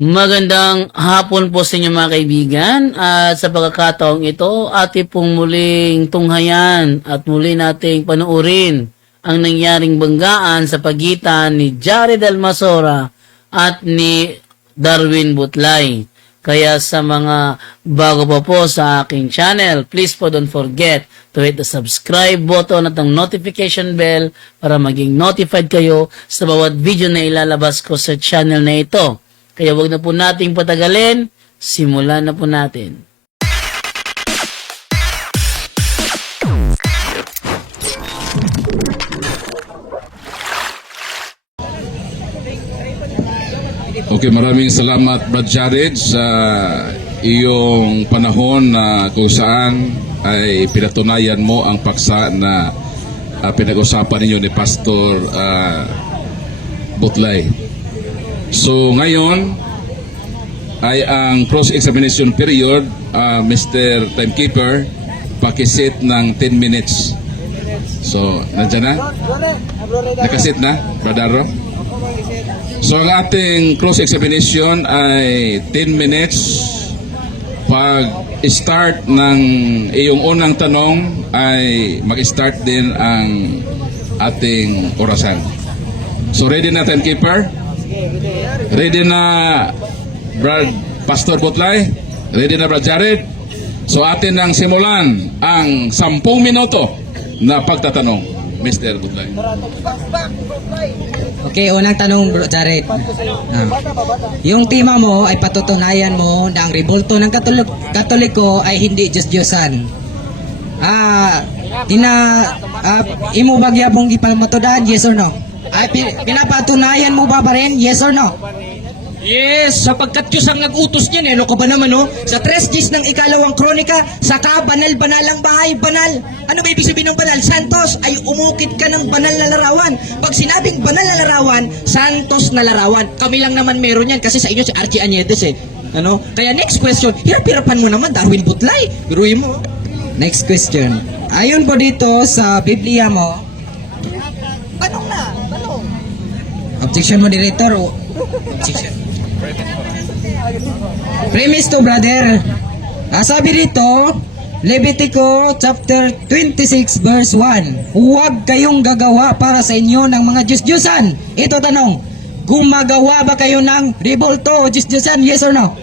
Magandang hapon po sa inyo mga kaibigan at sa pagkakataong ito ating pong muling tunghayan at muli nating panuorin ang nangyaring banggaan sa pagitan ni Jared Almasora at ni Darwin Butlay. Kaya sa mga bago pa po sa aking channel, please po don't forget to hit the subscribe button at ang notification bell para maging notified kayo sa bawat video na ilalabas ko sa channel na ito. Kaya wag na po nating patagalin, simulan na po natin. Okay, maraming salamat Brad Jared sa iyong panahon na kung saan ay pinatunayan mo ang paksa na pinag-usapan ninyo ni Pastor Butlay. So ngayon ay ang cross-examination period, Mr. Timekeeper, pakisit ng 10 minutes. So, nandiyan na? Nakasit na, Bradaro? So ang ating cross-examination ay 10 minutes. Pag-start ng iyong unang tanong ay mag-start din ang ating orasan. So ready na, Timekeeper? Ready na, Brad Pastor Butlay? Ready na, Brad Jared? So atin nang simulan ang 10 minuto na pagtatanong, Mr. Butlay. Okay, unang tanong, Bro Jared. Yung tema mo ay patutunayan mo na ang rebulto ng Katoliko ay hindi Diyos-Diyosan. Imo bagyabong ipamatudan, yes or no? Ay, pinapatunayan mo ba rin, yes or no? Yes, sapagkat Diyos ang nag-utos niyan, ano ka ba naman, no? Sa 3 days ng ikalawang kronika, saka banal-banal ang bahay, banal. Ano ba ibig sabihin ng banal? Santos ay umukit ka ng banal na larawan. Pag sinabing banal na larawan, santos na larawan. Kami lang naman meron yan kasi sa inyo si Archie Añetes eh. Ano? Kaya next question, hirap-hirapan mo naman, Darwin Butlay. Biruin mo. Next question. Ayon po dito sa Biblia mo, Tanong na, tanong. objection mo, Director, o objection? Premise to, brother. Sabi dito, Levitico chapter 26 verse 1, huwag kayong gagawa para sa inyo ng mga Diyos-Diyosan. Ito tanong, gumagawa ba kayo ng rebulto o Diyos-Diyosan? Yes or no?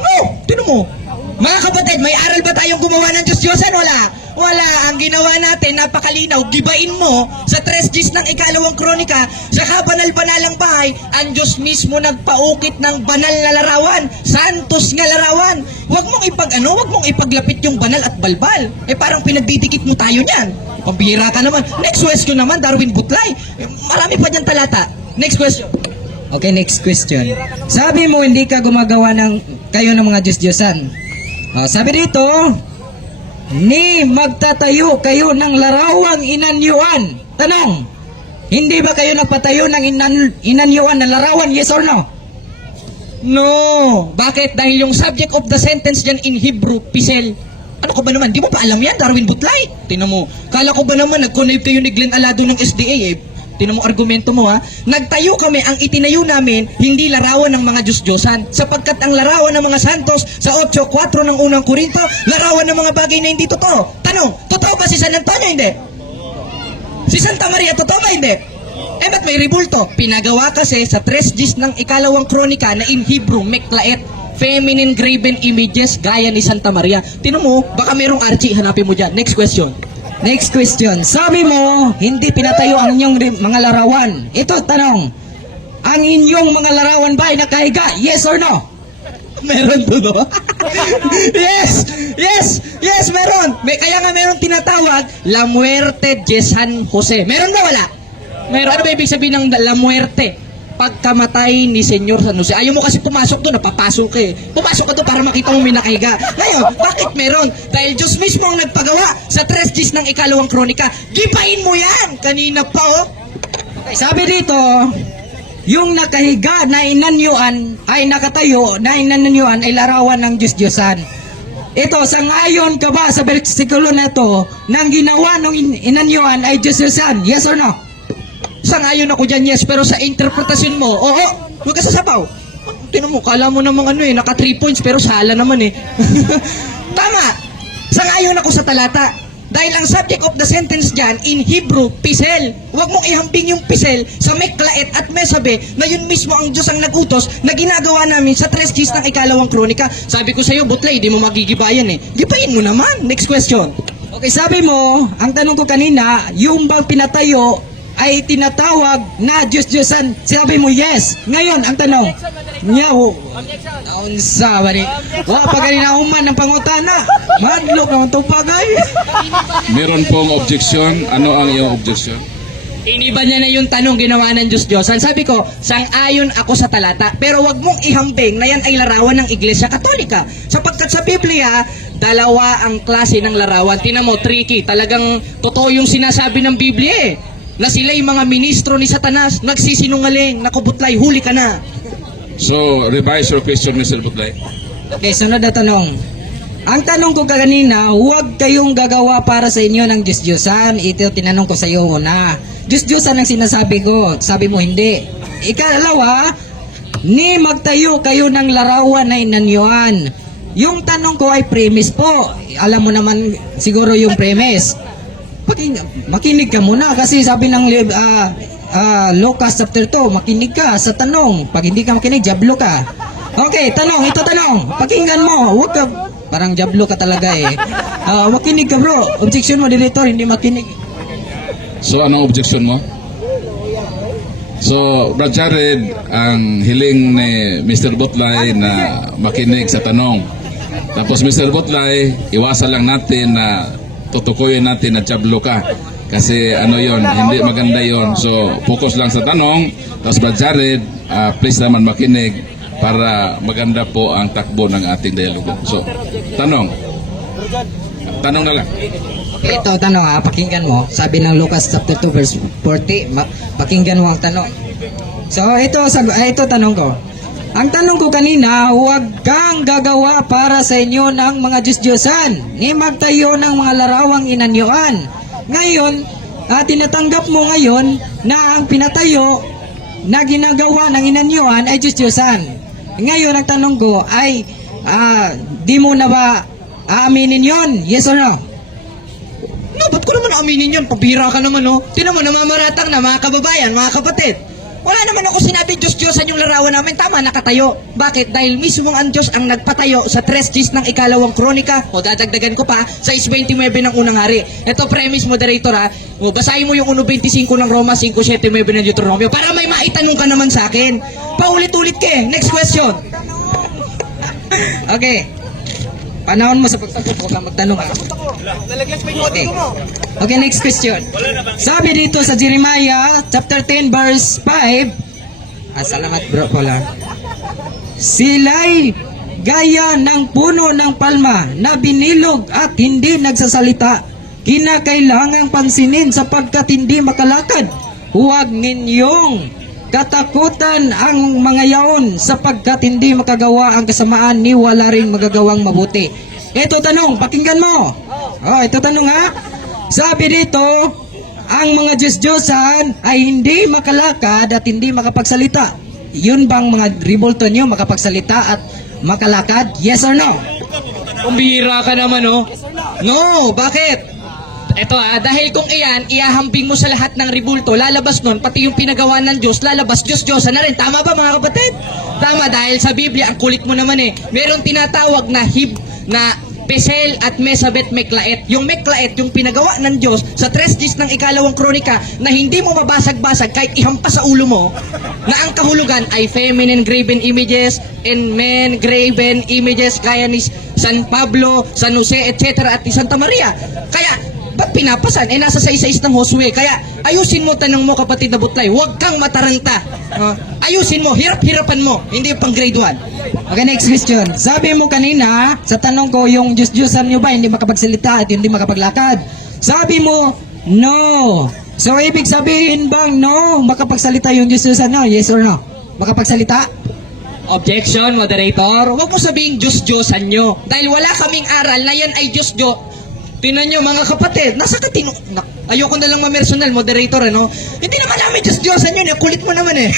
No, tinan mo. Mga kapatid, may aral ba tayong gumawa ng Diyos-Diyosan? Wala. Wala. Ang ginawa natin, napakalinaw. Gibain mo sa 3 days ng ikalawang kronika, sa kabanal-banalang bahay, ang Diyos mismo nagpaukit ng banal na larawan. Santos nga larawan. Huwag mong huwag mong ipaglapit yung banal at balbal. Parang pinagbibigit mo tayo niyan. Pambihira ka naman. Next question naman, Darwin Butlay. Marami pa dyan talata. Next question. Okay, next question. Sabi mo hindi ka gumagawa kayo ng mga Diyos-Diyosan. Sabi dito, ni magtatayo kayo ng larawang inanyuan. Tanong, hindi ba kayo nagpatayo ng inanyuan na larawan? Yes or no? No. Bakit? Dahil yung subject of the sentence dyan in Hebrew, pisel. Ano ko ba naman? Di mo pa alam yan, Darwin Butlay? Tinan mo. Kala ko ba naman, nag-connect kayo ni Glenn Alado ng SDA eh. Tinan mo argumento mo ha. Nagtayo kami, ang itinayo namin, hindi larawan ng mga Diyos-Diyosan. Sapagkat ang larawan ng mga santos sa 8:4 ng unang Korinto, larawan ng mga bagay na hindi totoo. Tanong, totoo ba si San Antonio? Hindi. Si Santa Maria, totoo ba? Hindi. Ba't may rebulto? Pinagawa kasi sa 3 days ng ikalawang kronika na in Hebrew, meklaet, feminine graven images gaya ni Santa Maria. Tinan mo, baka merong Archie, hanapin mo dyan. Next question. Next question. Sabi mo, hindi pinatayo ang inyong mga larawan. Ito, tanong, ang inyong mga larawan ba ay nakahiga? Yes or no? Meron to, no? Yes! Yes! Yes, meron! Kaya nga meron tinatawag, La Muerte de San Jose. Meron na wala? Meron. Ano ba ibig sabihin ng La Muerte? Pagkamatay ni Senyor San Jose. Ayaw mo kasi pumasok doon, napapasok eh. Pumasok ka doon para makita mo may nakahiga. Ngayon, bakit meron? Dahil Diyos mismo ang nagpagawa sa 3 days ng ikalawang kronika. Gibain mo yan! Kanina pa, oh. Okay, sabi dito, yung nakahiga na inanyuan ay nakatayo na inanyuan ay larawan ng Diyos-Diyosan. Ito, sangayon ka ba sa bersikulo na to nang ginawa ng inanyuan ay Diyos-Diyosan? Yes or no? Sangayon ako dyan, yes, pero sa interpretasyon mo, oo, huwag ka sasapaw. Tinan mo, kala mo namang ano eh, naka 3 points pero sala naman eh. Tama! Sangayon ako sa talata. Dahil ang subject of the sentence dyan, in Hebrew, pisel. Huwag mong ihambing yung pisel sa Meklaet at Mesabe na yun mismo ang Diyos ang nagutos na ginagawa namin sa 3 Gs ng ikalawang kronika. Sabi ko sa'yo, Butlay, di mo magigibayan eh. Gibayin mo naman. Next question. Okay, sabi mo, ang tanong ko kanina, yung bang pinatayo ay tinatawag na Diyos-Diyosan? Sabi mo, yes. Ngayon, ang tanong, nyaw, unsa ba ni? Pag kanina uman ng pangutana, madlok naman itong bagay. Meron pong objection. Ano ang iyong objection? Iniba niya na yung tanong ginawa ng Diyos-Diyosan. Sabi ko, sang-ayon ako sa talata, pero wag mong ihambing na yan ay larawan ng Iglesia Katolika. Sapagkat sa Biblia, dalawa ang klase ng larawan. Tingnan mo, tricky. Talagang totoo yung sinasabi ng Biblia eh. Na sila yung mga ministro ni Satanas, nagsisinungaling, nakubutlay, huli ka na. So, revise your question, Mr. Butlay. Okay, sunod na tanong. Ang tanong ko kanina, huwag kayong gagawa para sa inyo ng Diyos-Diyosan. Ito tinanong ko sa iyo una. Diyos-Diyosan ang sinasabi ko. Sabi mo hindi. Ikalawa, ni magtayo kayo ng larawan na inanyuan. Yung tanong ko ay premise po. Alam mo naman siguro yung premise. Makinig ka muna kasi sabi ng Lucas chapter 2, makinig ka sa tanong. Pag hindi ka makinig, jablo ka. Okay, tanong, ito tanong. Pakinggan mo, huwag ka, parang jablo ka talaga eh. Makinig ka bro. Objection mo, director, hindi makinig. So, anong objection mo? So, Brad Jared, ang hiling ni Mr. Butlay na makinig sa tanong. Tapos Mr. Butlay, iwasan lang natin na tutukuyin natin na jablo ka. Kasi ano yon, hindi maganda yon. So, focus lang sa tanong. Tapos Brad Jared, please naman makinig para maganda po ang takbo ng ating dialogo. So, tanong. Tanong na lang. Okay, ito tanong pakinggan mo. Sabi ng Lucas chapter 2 verse 40, pakinggan mo ang tanong. So, ito tanong ko. Ang tanong ko kanina, huwag kang gagawa para sa inyo ng mga Diyos-Diyosan, ni magtayo ng mga larawang inanyuan. Ngayon, tinatanggap mo ngayon na ang pinatayo na ginagawa ng inanyuan ay Diyos-Diyosan. Ngayon, ang tanong ko ay, di mo na ba aaminin yon? Yes or no? No, ba't ko naman aminin yun? Pabira ka naman, no? Tinan mo, namamaratang na, mga kababayan, mga kapatid. Wala naman ako sinabi Diyos-Diyosan yung larawan namin. Tama, nakatayo. Bakit? Dahil mismo ang Diyos ang nagpatayo sa 3 Gs ng ikalawang kronika. O dadagdagan ko pa, sa 6.29 ng unang hari. Ito premise, moderator ha. O, basahin mo yung 1.25 ng Roma, 5.7 ng Deuteronomio para may maitanong ka naman sa akin. Paulit-ulit ka eh. Next question. Okay. Panahon mo sa pagsagot, huwag kang magtanong. Okay. Okay, next question. Sabi dito sa Jeremiah chapter 10 verse 5, salamat bro pala. Sila'y gaya ng puno ng palma na binilog at hindi nagsasalita. Kinakailangang pansinin sapagkat hindi makalakad. Huwag ninyong katakutan ang mga yaon sapagkat hindi makagawa ang kasamaan ni wala rin magagawang mabuti. Ito tanong, pakinggan mo. Ito tanong ha. Sabi dito, ang mga Diyos-Diyosan ay hindi makalakad at hindi makapagsalita. Yun bang mga ribulto nyo makapagsalita at makalakad? Yes or no? Kumbira ka naman, no? No, bakit? Ito dahil kung iyan, iahambing mo sa lahat ng ribulto, lalabas nun, pati yung pinagawa ng Diyos, lalabas Diyos-Diyosan na rin. Tama ba mga kapatid? Tama, dahil sa Biblia, ang kulit mo naman eh. Meron tinatawag na Pesel at Mesabet Meklaet. Yung Meklaet, yung pinagawa ng Diyos sa 3 Gs ng ikalawang kronika na hindi mo mabasag-basag kahit ihampas sa ulo mo, na ang kahulugan ay feminine graven images and men graven images kaya ni San Pablo, San Jose, etc. at ni Santa Maria. Kaya, ba't pinapasan? Nasa sa isa-is ng Josue. Kaya, ayusin mo tanong mo kapatid na Butlay. Huwag kang mataranta. Ayusin mo, hirap-hirapan mo. Hindi pang grade 1. Okay, next question. Sabi mo kanina, sa tanong ko, yung Diyos-Diyosan nyo ba hindi makapagsalita at hindi makapaglakad? Sabi mo, no. So, ibig sabihin bang no, makapagsalita yung Diyos-Diyosan nyo? Yes or no? Makapagsalita? Objection, moderator. Huwag mo sabihin Diyos-Diyosan nyo. Dahil wala kaming aral na yan ay Diyos-Diyo. Tinan nyo mga kapatid, nasa katino... Ayoko na lang ma-personal, moderator, ano? Hindi naman namin Diyos-Diyosan yun, kulit mo naman eh.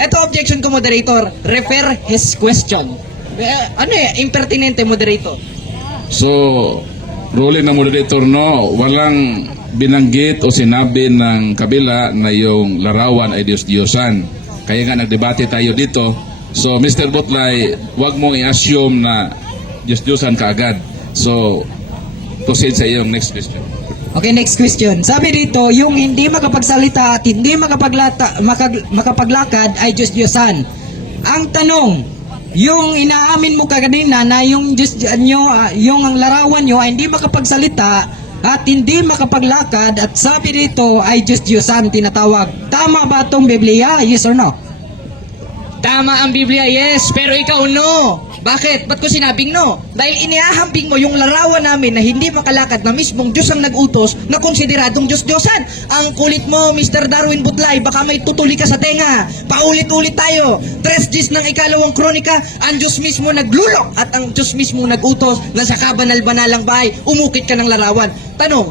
Ito objection ko, moderator. Refer his question. Ano impertinente, moderator. So, ruling ng moderator, no, walang binanggit o sinabi ng kabila na yung larawan ay Diyos-Diyosan. Kaya nga nagdebate tayo dito. So, Mr. Butlay, wag mong i-assume na Diyos-Diyosan ka agad. So, proceed sa iyong next question. Okay, next question. Sabi dito, yung hindi makapagsalita at hindi makapaglakad ay Diyos-Diyosan. Ang tanong, yung inaamin mo kanina na yung Diyos nyo, yung ang larawan nyo ay hindi makapagsalita at hindi makapaglakad at sabi dito ay Diyos-Diyosan tinatawag. Tama ba itong Biblia? Yes or no? Tama ang Biblia, yes. Pero ikaw, no. Bakit? Ba't ko sinabing no? Dahil iniahambing mo yung larawan namin na hindi makalakad na mismong Diyos ang nag-utos na konsideradong Diyos-Diyosan. Ang kulit mo, Mr. Darwin Butlay, baka may tutuli ka sa tenga. Paulit-ulit tayo. 3 ng ikalawang kronika, ang Diyos mismo naglulok at ang Diyos mismo nag-utos na sa kabanal-banalang bahay, umukit ka ng larawan. Tanong,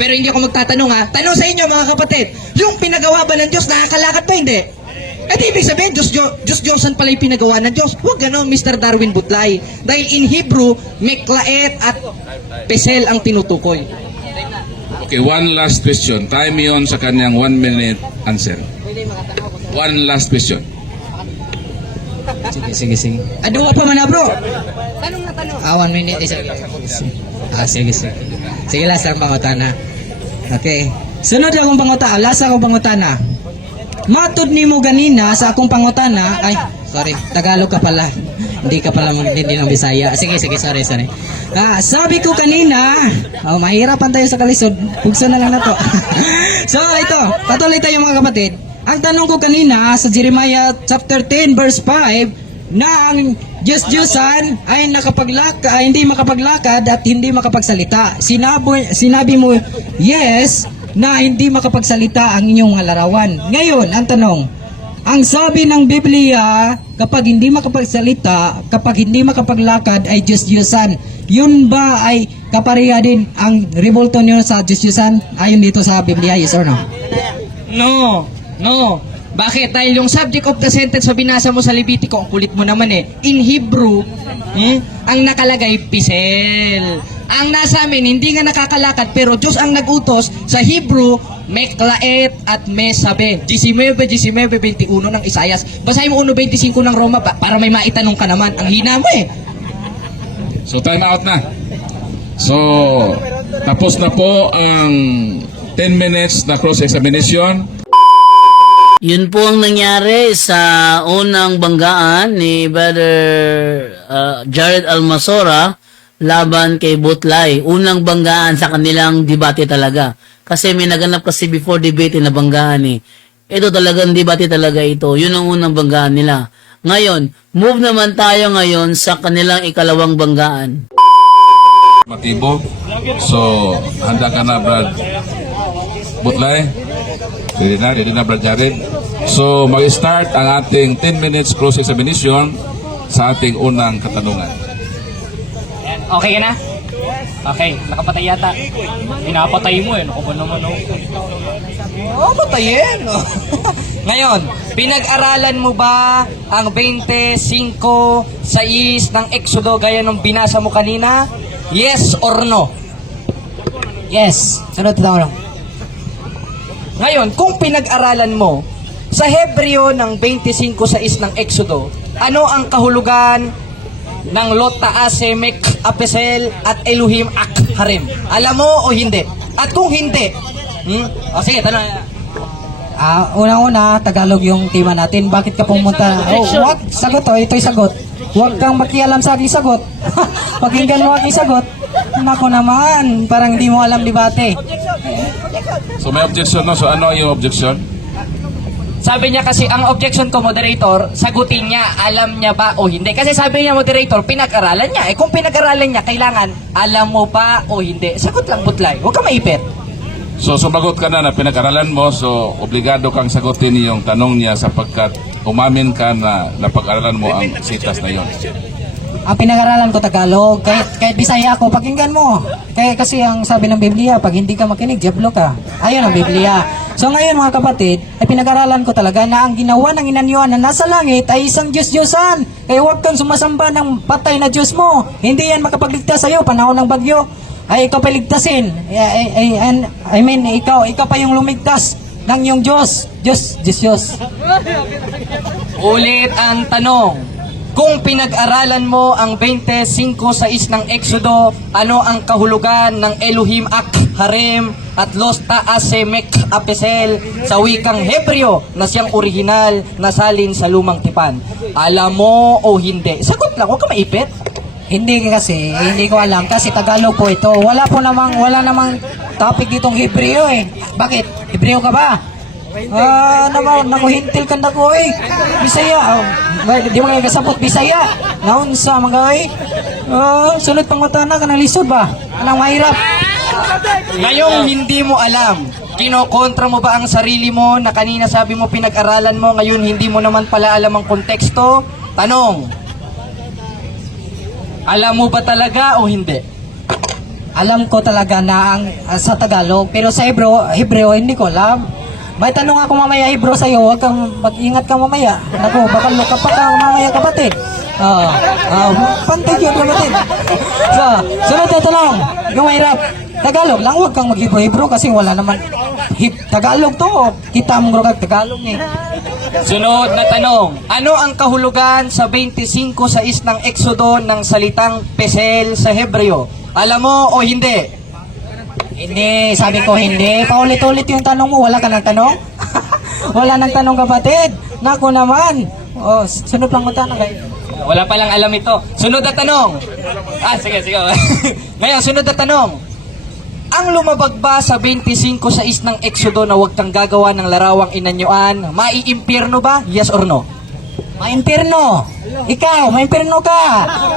pero hindi ako magtatanong ha. Tanong sa inyo mga kapatid, yung pinagawa ba ng Diyos, nakakalakad ba hindi? At ibig sabihin, Diyos-Diyosan pala yung pinagawa ng Diyos. Huwag ganon, Mr. Darwin Butlay. Dahil in Hebrew, meklaet at pesel ang tinutukoy. Okay, one last question. Time yon sa kanyang 1 minute answer. One last question. Sige. Ado pa man na bro. Tanong na tanong. 1 minute isa. Sige. Sige, last ang pangutana. Okay. Sunod akong pangutana. Last akong pangutana. Matod ni mo ganina sa akong pangutana. Ay, sorry. Tagalog ka pala. Hindi ka pala hindi ng Bisaya. Sige. Sorry. Sabi ko kanina, mahirapan tayo sa kalisod. Pugso na lang na to. So, ito. Patuloy tayo mga kapatid. Ang tanong ko kanina sa Jeremiah chapter 10 verse 5 na ang Diyos-Diyosan ay hindi makapaglakad at hindi makapagsalita. Sinabi mo, yes, na hindi makapagsalita ang inyong larawan. Ngayon, ang tanong, ang sabi ng Biblia, kapag hindi makapagsalita, kapag hindi makapaglakad ay Diyos-Diyosan. Yun ba ay kapareha din ang revolto nyo sa Diyos-Diyosan ayon dito sa Biblia? Yes or no? No. Bakit? Dahil yung subject of the sentence na binasa mo sa Levitico, ang kulit mo naman in Hebrew, ang nakalagay, pisel. Ang nasa amin, hindi nga nakakalakad, pero Diyos ang nag-utos sa Hebrew, meklaet at mesabe. 19:21 ng Isaias. Basahin mo 1:25 ng Roma para may maitanong ka naman. Ang hina mo So, time out na. So, tapos na po ang 10 minutes na cross-examination. Yun po ang nangyari sa unang banggaan ni Brother Jared Almasora laban kay Butlay. Unang banggaan sa kanilang debate talaga. Kasi may naganap kasi before debate na banggaan . Ito talagang debate talaga ito. Yun ang unang banggaan nila. Ngayon, move naman tayo ngayon sa kanilang ikalawang banggaan. Matibo. So, handa ka na, Brad Butlay? Ready na, Brad Jared? So, mag-start ang ating 10 minutes cross-examination sa ating unang katanungan. Okay ka na? Okay, nakapatay yata. Pinapatay mo Ano ba naman patayin. Ngayon, pinag-aralan mo ba ang 25:6 ng Exodo gaya nung binasa mo kanina? Yes or no? Yes. Sunod na ako. Ngayon, kung pinag-aralan mo sa Hebreo ng 25:6 ng Exodo, ano ang kahulugan ng Lot Ta'asemek Apesel at Elohim Akharim? Alam mo o hindi? At kung hindi, sige, tanong. Unang-una, Tagalog yung tema natin. Bakit ka pumunta? What? Sagot ito'y sagot. Huwag kang makialam sa aking sagot. Pakinggan mo aking sagot. Nako naman, parang hindi mo alam debate. So, may objection, no? So, ano yung objection? Sabi niya kasi, ang objection ko, moderator, sagutin niya, alam niya ba o hindi. Kasi sabi niya, moderator, pinag-aralan niya. Kung pinag-aralan niya, kailangan, alam mo ba o hindi. Sagot lang, Butlay. Huwag ka maipit. So, sumagot ka na pinag-aralan mo. So, obligado kang sagutin yung tanong niya sapagkat umamin ka na napag-aralan mo ang sitas na yon. Ang pinag-aralan ko Tagalog, kahit Bisaya ako, pakinggan mo. Kasi ang sabi ng Biblia, pag hindi ka makinig, diablo ka. Ayun ang Biblia. So ngayon mga kapatid, ay pinag-aralan ko talaga na ang ginawa ng inanyuan na nasa langit ay isang Diyos-Diyosan. Kaya huwag kang sumasamba ng patay na Diyos mo. Hindi yan makapagligtas sa'yo, panahon ng bagyo. Ay ikaw pa ligtasin. I mean, ikaw pa yung lumigtas ng yung Diyos. Diyos. Ulit ang tanong. Kung pinag-aralan mo ang 25:6 ng Exodo, ano ang kahulugan ng Elohim Ak Harem at Los Taasemek Apesel sa wikang Hebreo na siyang orihinal na salin sa lumang tipan? Alam mo o hindi? Sagot lang, huwag ka maipit. Hindi kasi, hindi ko alam kasi Tagalog po ito. Wala namang topic ditong Hebreo eh. Bakit? Hebreo ka ba? Nakuhintil ka na ko eh. Bisaya. Di mo kaya kasabot Bisaya. Naon sa mga eh. Sunod pang mata na ka ng lisod ba? Anong mahirap? Ngayong hindi mo alam, kinokontra mo ba ang sarili mo na kanina sabi mo pinag-aralan mo, ngayon hindi mo naman pala alam ang konteksto? Tanong, alam mo ba talaga o hindi? Alam ko talaga na ang sa Tagalog, pero sa Hebreo hindi ko alam. May tanong ako mamaya Hebreo sa'yo, huwag kang mag-ingat ka mamaya. Ako, baka luka pa ka mamaya kapatid. Pantay yun kapatid. So, sunod na tanong, yung mahirap. Tagalog lang, huwag kang mag-Hebreo kasi wala naman. Tagalog to, kita mo kag Tagalog eh. Sunod na tanong, ano ang kahulugan sa 25:6 ng Exodo ng salitang Pesel sa Hebreo? Alam mo o hindi? Hindi, sabi ko hindi. Paulit-ulit yung tanong mo, wala ka ng tanong? Wala ng tanong kapatid. Naku naman. Sunod lang mo tanong kayo. Wala palang alam ito. Sunod na tanong. Sige. Ngayon, sunod na tanong. Ang lumabag ba sa 25:6 ng Exodo na huwag kang gagawa ng larawang inanyuan, maiimpyerno ba? Yes or no? Maimpirno. Ikaw, maimpirno ka.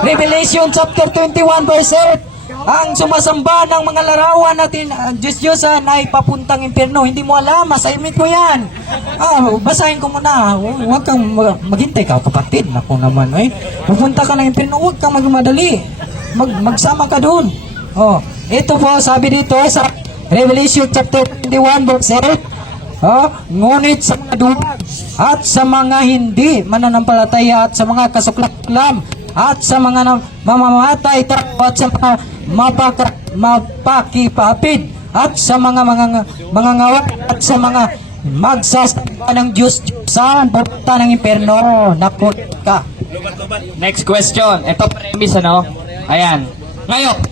Revelation chapter 21 verse 8. Ang sumasamba ng mga larawan natin, Diyos-Diyosan ay papuntang impyerno. Hindi mo alam, assignment mo yan. Basahin ko muna. Huwag kang maghintay ka, kapatid. Naku naman, pupunta ka ng impyerno, huwag kang magmadali. Magsama ka doon. Ito po, sabi dito sa Revelation chapter 21 verse 8. Ngunit sa mga duwag at sa mga hindi mananampalataya at sa mga kasuklam at sa mga mamamatay at sa mga mapakipapid at sa mga ngawat at sa mga magsasamba ng Diyos sa pupunta ng impyerno. Naku ka. Next question. Ito premise, ano? Ayan. Ngayon,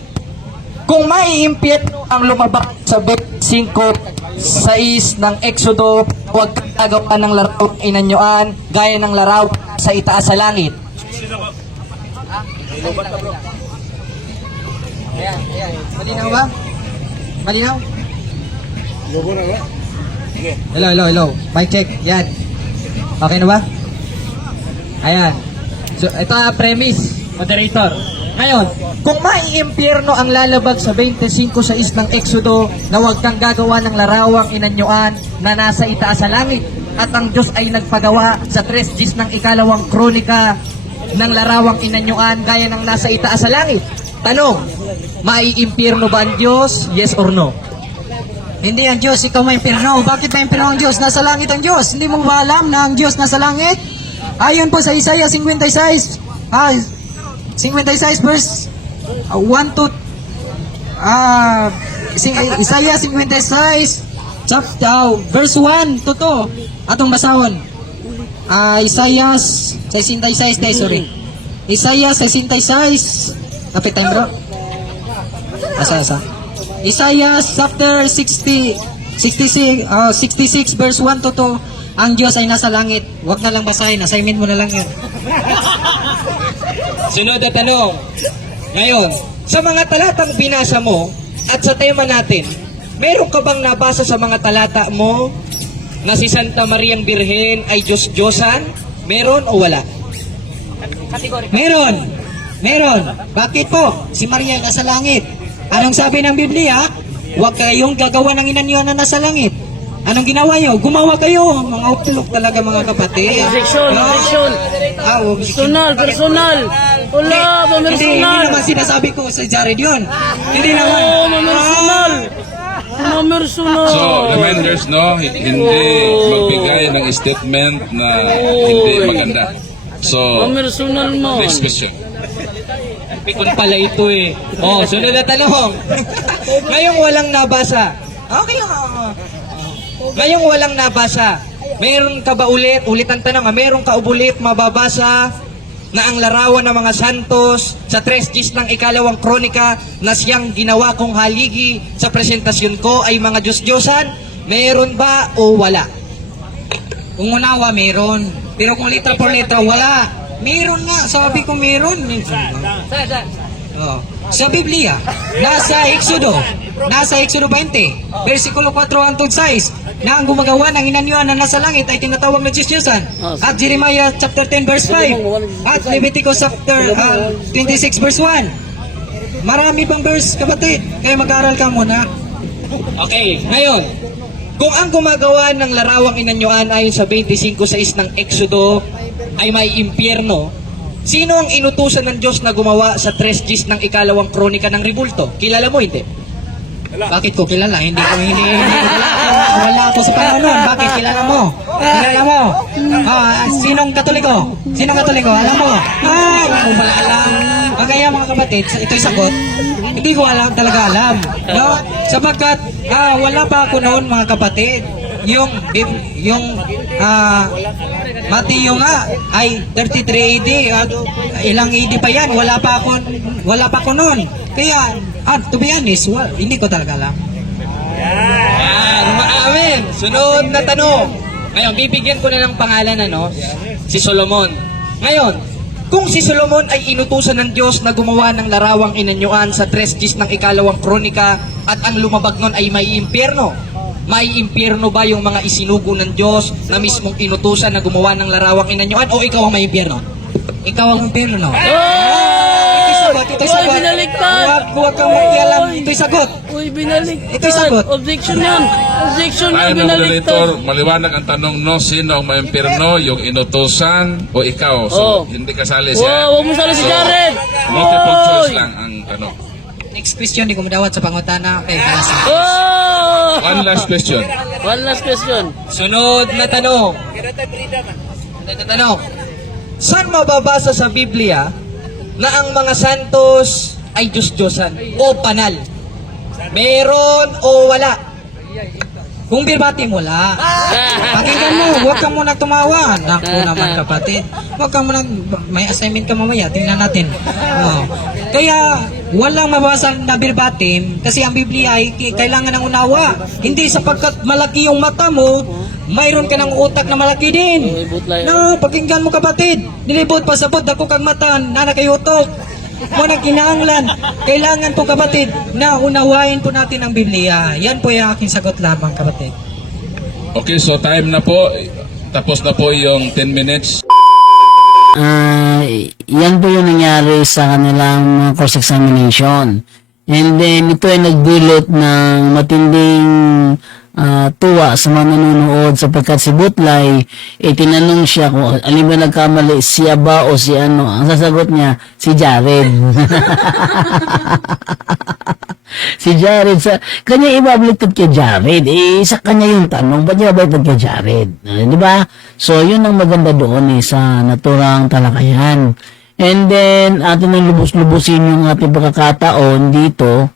kung maiimpyerno ang lumabas sa 25:6 ng Exodo, huwag kang gagawa ng larawang inanyuan gaya ng laraw sa itaas sa langit. Ayan. Malinaw ba? Malinaw? Hello. Mic check. Yan. Okay na ba? Ayan. So, ito ang premise, moderator. Ngayon, kung maiimpyerno ang lalabag sa 25:6 ng Exodo na huwag kang gagawa ng larawang inanyuan na nasa itaas sa langit at ang Diyos ay nagpagawa sa 3:10 ng ikalawang kronika ng larawang inanyuan gaya ng nasa itaas sa langit. Tanong, maiimpyerno ba ang Diyos? Yes or no? Hindi ang Diyos, ikaw maimpyerno. Bakit maimpyerno ang Diyos? Nasa langit ang Diyos. Hindi mo ba alam na ang Diyos nasa langit? Ayon po sa Isaiah 56 verse 1 to Isaiah 56 verse 1 to 2 atong basahon. Isaiah 66 sorry. Isaiah 66 kapit time bro. Asa. Isaiah chapter 66 verse 1 to 2. Ang Diyos ay nasa langit. Huwag na lang basahin. Assignment mo na lang yun. Sunod na tanong. Ngayon, sa mga talatang binasa mo at sa tema natin, meron ka bang nabasa sa mga talata mo na si Santa Mariang Birhen ay Diyos-Diyosan? Meron o wala? Meron. Bakit po? Si Maria nasa langit. Anong sabi ng Biblia? Huwag kayong gagawa ng inanyuan na nasa langit. Anong ginawa nyo? Gumawa kayo. Mga utlok talaga mga kapatid. Objection. Objection. Personal. Wala, Hindi personal. naman sinasabi ko sa Jared yun. Hindi naman. Oo, personal. Personal. So, reminders, no, hindi magbigay ng statement na hindi maganda. So, Personal mo. next question. Pikon pala ito eh. Oh, sunod na tanong. Ngayong walang nabasa. Okay lang. Ngayong walang nabasa. Meron ka ba ulit ang tanong, meron ka ulit mababasa na ang larawan ng mga santos sa 3 Gs ng ikalawang kronika na siyang ginawa kong haligi sa presentasyon ko ay mga Diyos-Diyosan? Meron ba o wala? Kung unawa, meron. Pero kung letra por letra, wala. Meron nga. Sabi ko meron. Oh. Sa Biblia, nasa Exodo 20, versikulo 4 hangtod 6, na ang gumagawa ng inanyuan na nasa langit ay tinatawag na Diyos-Diyosan. At Jeremiah chapter 10 verse 5, at Leviticus chapter 26 verse 1. Marami pang verse, kapatid. Kaya mag-aaral ka muna. Okay, ngayon, kung ang gumagawa ng larawang inanyuan ayon sa 25:6 ng Exodo ay may impyerno, sino ang inutusan ng Diyos na gumawa sa 3 Gs ng ikalawang kronika ng Ribulto? Kilala mo, hindi? Bakit ko kilala? Wala ako sa panahon nun. Bakit kilala mo? Kilala mo? Sinong Katoliko? Sinong Katoliko? Alam mo? Hindi ko pala alam. Kaya mga kapatid, ito'y sagot. Hindi ko talaga alam. No? Sapagkat wala pa ako noon mga kapatid. Yung Mateo nga ay 33 AD. Ilang AD pa yan? Wala pa ako noon. Kaya, to be honest, hindi ko talaga alam. Yan, umaamin. Sunod na tanong. Ngayon, bibigyan ko na ng pangalan, si Solomon. Ngayon, kung si Solomon ay inutusan ng Diyos na gumawa ng larawang inanyuan sa 3 Gs ng ikalawang kronika at ang lumabag nun ay may impyerno, may impyerno ba yung mga isinugo ng Diyos na mismong inutusan na gumawa ng larawang inanyuan o ikaw ang may impyerno? Ikaw ang impyerno. Uy, Ito'y sagot. binaliktad. Huwag kang makialam. Ito'y sagot. Uy, binaliktad. Ito'y sagot. Objection yan. Objection yan, Ayon ng binaliktad. moderator, maliwanag ang tanong, no, sino ang maimpirno, yung inutusan o ikaw? So, hindi kasali siya. Wow, huwag mo sali si Jared. Multiple choice Uy. lang ang tanong. Next question, di ko madawat sa pangutana. Kay Kalasa. Oh! One last question. One last question. Sunod na tanong. Saan mababasa sa Biblia na ang mga santos ay Diyos-Diyosan o panal? Meron o wala? Kung birbatim, wala. Pakinggan mo, huwag kang muna tumawa. Naku naman kapatid. Huwag kang muna, may assignment ka mamaya, tingnan natin. Kaya, walang mabasa na birbatim kasi ang Biblia ay kailangan ng unawa. Hindi sapagkat malaki yung mata mo, mayroon ka ng utak na malaki din. No, pakinggan mo kapatid. Nilibot pa sabot, dako kang mata, nana kay utok. Muna kinahanglan. Kailangan po kapatid na unawain po natin ang Biblia. Yan po yung aking sagot lamang kapatid. Okay, so time na po. Tapos na po yung 10 minutes. Yan po yung nangyari sa kanilang cross examination. And then ito ay nagdulot ng matinding tuwa sa mga nanonood sapagkat si Butlay tinanong siya kung alin ba nagkamali, siya ba o si ano. Ang sasagot niya, si Jared. Si Jared, kanya ibabaliktad kay Jared. Sa kanya yung tanong, ba't niya babaliktad kay Jared? Di ba? So, yun ang maganda doon sa naturang talakayan. And then, atin ang lubos-lubusin yung ating pagkakataon dito.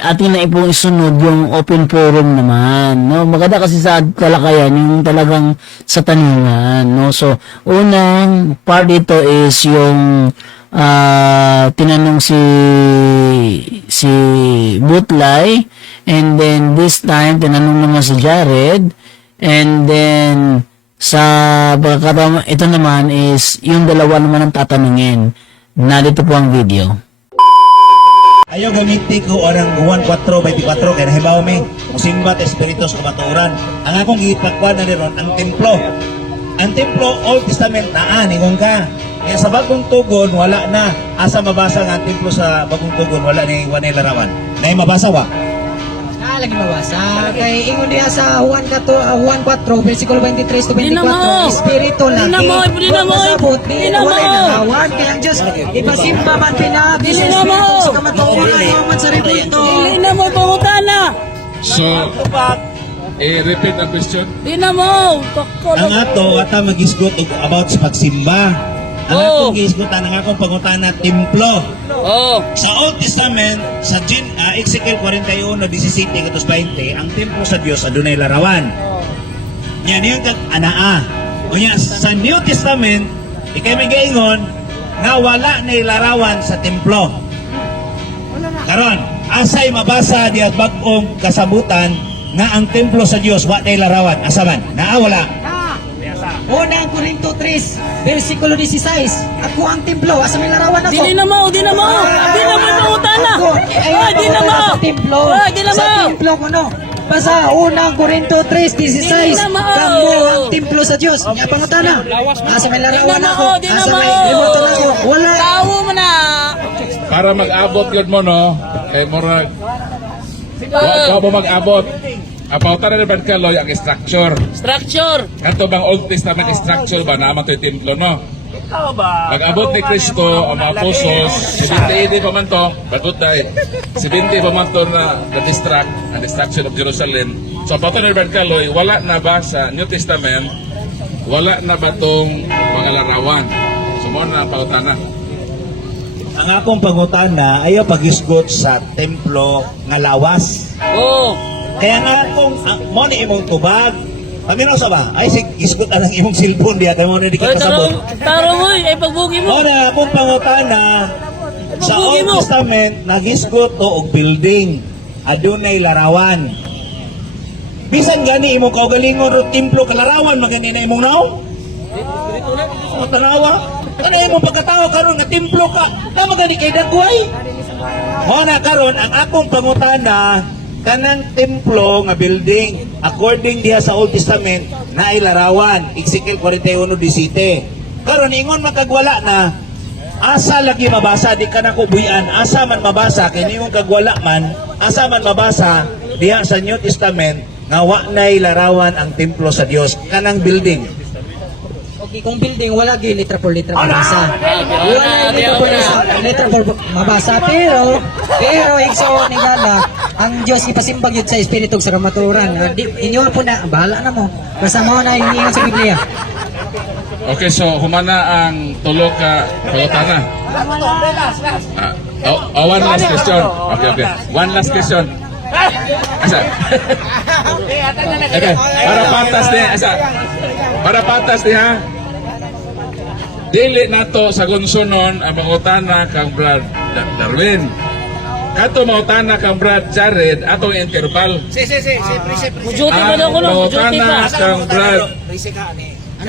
Atin na ipong isunod yung open forum naman. No? Maganda kasi sa talakayan, yung talagang sa tanungan. No? So, unang part dito is yung tinanong si Butlay, and then this time tinanong naman si Jared, and then sa pagkakataon ito naman is yung dalawa naman ang tatanungin. Narito po ang video. Ayaw gamitin ko orang Juan 4:24 kaya nahibaw mi musimbat espiritus kabaturan. Ang akong gipakwan na ron ang templo. Ang templo Old Testament naa ningon ka. Kaya sa bagong tugon wala na. Asa mabasa nga ang templo sa bagong tugon wala ni larawan. Nay mabasa wa? lagi mabasa. Kay ingon diha sa Juan 4, versikulo 23 to 24, Di na mo. espiritu Di lagi. na mo, di na mo. Pasabot, Di na mo. walay nalawan. Kaya ang Diyos, ipasimba man pinabi Di sa na mo. espiritu sa kamatuoran, man sa ribulto. Dili na mo pangutana. So, repeat ang question. Di na mo. Ang ato, ata mag-isgot about sa pagsimba. Ang Oh. atong gisgutan, ang akong pangutana, templo. Oh. Sa Old Testament, sa Ezekiel 41, 17, katos 20, ang templo sa Diyos, adunay larawan. Yan yung anaa. O yan, sa New Testament, ikay may gaingon, na wala na ilarawan sa templo. Karon, asay mabasa diya bagong kasabutan na ang templo sa Diyos, wala na ilarawan. Asa man? Naa wala. Unang Korinto 3, versikulo 16. Ako ang templo, asa may larawan ako. Dili na mo, di na mo. Di na mo pangutana. Oh, di na mo. Sa templo. Oh, di na mo. Sa templo ko no. Basta unang Korinto 3:16. Di na mo. Kamo ang templo sa Diyos. Nya pangutana. Asa may larawan Di na ako. mo, di na Asa mo. may libutan ako. Wala. Tawo mo na. Para mag-abot yun mo, no? Kay Murag. Wa mo mag-abot. Apautan na naman kaloy ang structure. Structure. Kanto bang Old Testament structure ba naman to'y templo, no? Pag-abot ni Kristo, ang mga apostles, 70 pa man to, batutay, 70 pa man to na na-distract, ang destruction of Jerusalem. So, apautan na naman kaloy, wala na ba sa New Testament, wala na ba tong mga larawan? So, mo na ang pautana. Ang akong pangutana, ayaw pag-isgot sa templo nga lawas. Oh. Kaya nga kung mo ni imong tubag, pamino sa ba? Ay sig isgot ang imong cellphone diya kay mo na di ka Ay, kasabot. taro mo, ay pagbugi mo. Mo na akong pangutana sa Pagbugi Old mo. Testament nagisgot to og building adunay larawan. Bisan gani imong kaugalingon ro templo kalarawan magani na imong naw. O tanawa. Kana imong pagkatao karon nga templo ka, na magani kay dagway. Mo na karon ang akong pangutana kanang templo nga building according diha sa Old Testament na ilarawan Ezekiel 41:17. Karon ingon makagwala na asa lagi mabasa di ka nako buyan asa man mabasa kini imong kagwala man asa man mabasa diha sa New Testament nga wa nay larawan ang templo sa Dios kanang building. Okay, kung building wala gi litra por litra mabasa. Wala litra por mabasa pero igsoon ni Gala ang Dios ipasimbag yun sa espiritu sa kamatuoran. Inyo po na bahala na mo. Basta mo na yung sa Biblia. Okay, so humana ang tulo ka pautana. One last question. Okay. One last question. Asa? Okay, para patas ni asa. Para patas ni ha. Dili nato sa gunsunon ang mangutana kang Brad Darwin. Kato mangutana kang Brad Jared atong interval. Mujuti pa daw ko no, mujuti mangutana pa. kang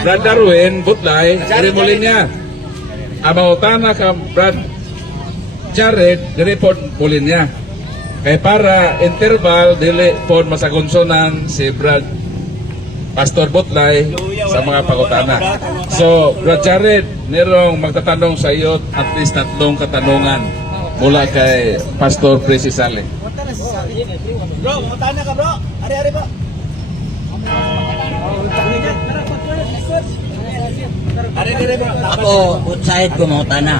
Brad Darwin Butlay, diri mo linya. Ang mangutana kang Brad Jared, diri po linya. Kaya para interval, dili po masagunsunan si Brad Pastor Butlay sa mga pangutana. So, Brad Jared, nirong magtatanong sa iyo at least 3 katanungan mula kay Pastor Presi Sale. Bro, mangutana ka bro. Ari ba? Ari bro. Ako, outside ko mga tana.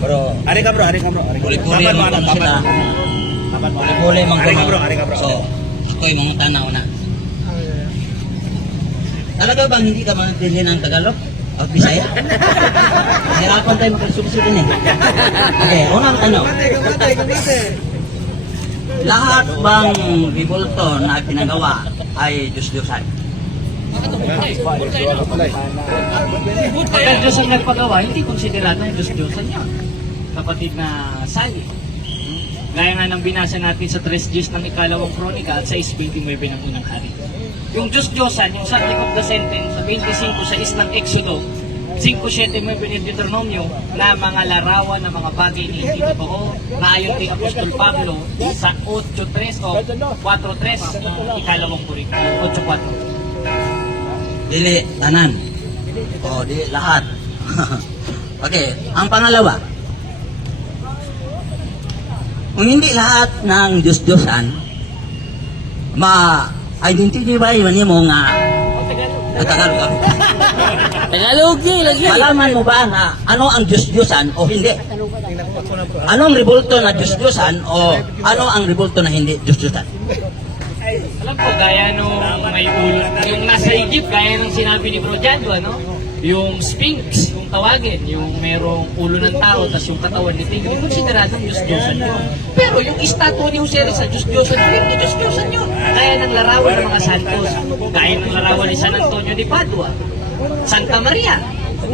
Pero, Ari ka bro. puli-puli man kung sila. Puli-puli man Ari kung ka bro. So, ako'y mga tanaw na. Talaga bang hindi ka manatili ng Tagalog? O Bisaya? Hirapan tayo magkasulit din eh. Okay, unang tanong. Lahat bang bibulto na pinagawa ay Diyos-Diyosan? Kapag Diyos ang nagpagawa, hindi konsiderado ang Diyos-Diyosan yun. Kapatid na Sally. Gaya nga ng binasa natin sa 3 Diyos ng ikalawang kronika at sa 6:29 ng unang hari. Yung Diyos-Diyosan, yung subject of the sentence sa 25 sa ng Exodo, 5:7 ng Deuteronomio na mga larawan ng mga bagay ni hindi totoo na ayon kay Apostol Pablo sa 8:3 o 4:3 ng ikalawang kronika, 8:4. Dili, tanan. O, di lahat. Okay, ang pangalawa. Kung hindi lahat ng Diyos-Diyosan, ma-identify man mo nga Tagalog ako. Tagalog niya, lagi. Malaman mo ba na ano ang Diyos-Diyosan o hindi? Anong rebulto na Diyos-Diyosan o ano ang rebulto na hindi Diyos-Diyosan? Alam ko, gaya nung may ulo, yung nasa Egypt, gaya nung sinabi ni Bro Jando, ano? Yung Sphinx, yung tawagin, yung merong ulo ng tao, tas yung katawan ni Tigre, konsideradong Diyos-Diyosan yun. Pero yung istatwa ni Jose Rizal, Diyos-Diyosan yun, hindi Diyos-Diyosan yun. Gaya ng larawan ng mga santos, gaya ng larawan ni San Antonio de Padua, Santa Maria,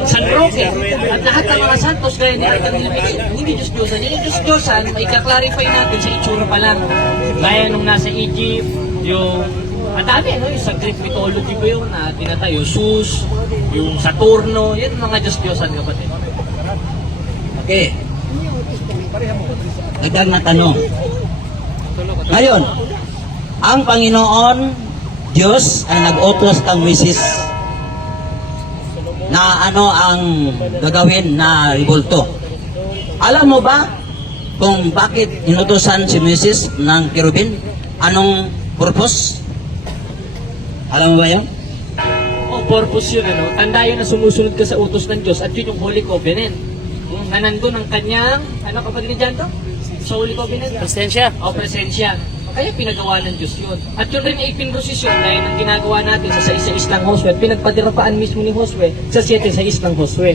San Roque, at lahat ng mga santos gaya ni Arcangel Miguel, hindi Diyos-Diyosan. Yung Diyos-Diyosan, may kaklarify natin sa itsura pa lang. Gaya nung nasa Egypt, yung ang dami, no? Yung sa Greek mythology ba yung na tinatayo, Zeus, yung Saturno, yan mga Diyos-Diyosan, kapatid. Okay. Dagdag na tanong. Ngayon, ang Panginoon Diyos ay nag-utos kang Moises na ano ang gagawin na ribulto. Alam mo ba kung bakit inutosan si Moises ng kerubin? Anong purpose? Alam mo ba yan? O, purpose yun, ano? Tanda yun na sumusunod ka sa utos ng Diyos at yun yung Holy Covenant. Na nandun ang kanyang, ano kapatid ni Janto? Sa Holy Covenant? Presensya. O, presensya. Kaya pinagawa ng Diyos yun. At yun rin ay pinrosesyon dahil ang ginagawa natin sa isa-is ng Josue at pinagpadirapaan mismo ni Josue sa 7-6 ng Josue.